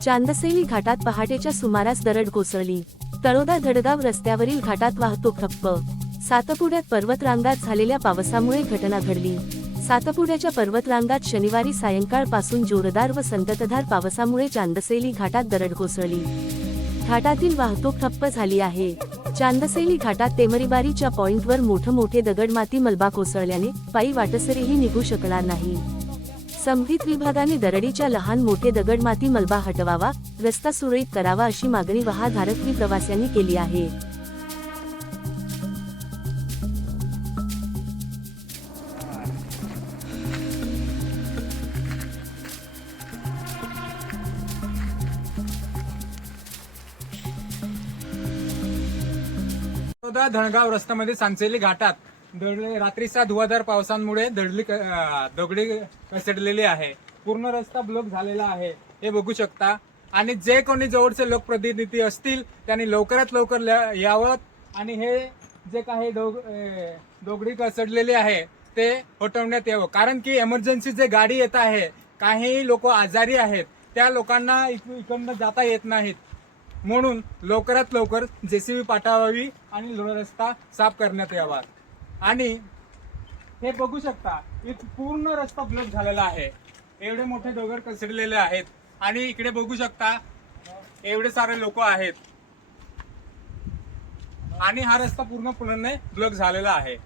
चांदसेली घाटात पहाटेच्या सुमारास दरड कोसळली। तळोदा धडगाव रस्त्यावरील घाटात वाहतूक ठप्प। सातपुड्यात पर्वतरांगात झालेल्या पावसामुळे घटना घडली। सातपुड्याच्या पर्वतरांगात शनिवारी सायंकाळपासून जोरदार व संततधार पावसामुळे चांदसेली घाटात दरड कोसळली। घाटातील वाहतूक ठप्प झाली आहे। चांदसेली घाटात तेमरीबारीच्या पॉइंटवर मोठे दगड माती मलबा कोसळल्याने पायी वाटसरीही निघू शकणार नाही। संबंधित विभागाने दरडीच्या लहान मोठे दगड माती मलबा हटवावा, रस्ता सुरळीत करावा अशी मागणी वाहनधारक प्रवाशांनी केली आहे। तळोदा धडगाव रस्त्यामध्ये चांदसेली घाटात रात्रीच्या धुवाधार पावसामुळे दगडी कोसळलेली आहे। पूर्ण रस्ता ब्लॉक झालेला आहे, हे बघू शकता। आणि जे कोणी जवळचे लोकप्रतिनिधी असतील त्यांनी लवकरात लवकर यावं आणि हे जे काही दगडी कोसळलेले आहे ते हटवण्यात यावं। कारण की इमर्जन्सी जे गाडी येत आहे, काही लोक आजारी आहेत, त्या लोकांना इकडनं जाता येत नाहीत, म्हणून लवकरात लवकर जेसीबी पाठवावी आणि रस्ता साफ करण्यात यावा। आणि हे बघू शकता, पूर्ण रस्ता ब्लॉक झालेला आहे, एवढे मोठे दगड कोसळलेले आहेत आणि इकडे बघू शकता एवढे सारे लोक आहेत आणि हा रस्ता पूर्णपणे ब्लॉक झालेला आहे।